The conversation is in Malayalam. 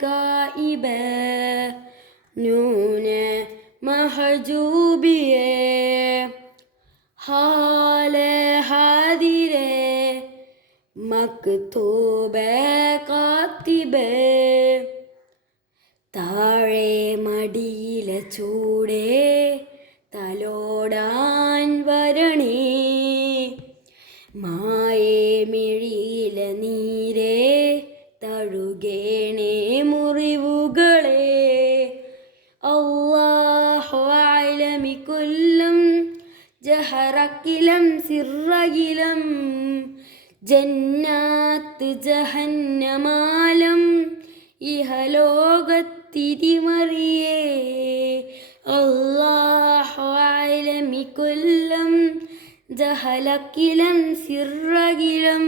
ഗായിബ നൂന് മഹജൂബിയെ ഹാല് ഹാദിരെ മക്തൂബ് കാത്തിബ് താഴെ മടിയിലെ ചൂടേ തലോടാൻ വരണേ മായേ മിഴിയിലെ നീരേ തഴുകേണേ മുറിവുകളെ അല്ലാഹു അലമിക്കുല്ലം ജഹറക്കിലം സിറകിലം ജന്നാത്ത് ജഹന്നമാലം ഇഹലോകത്തിരിമറിയേ അല്ലാഹു അലമിക്കുല്ലം ജഹലക്കിലം സിറകിലം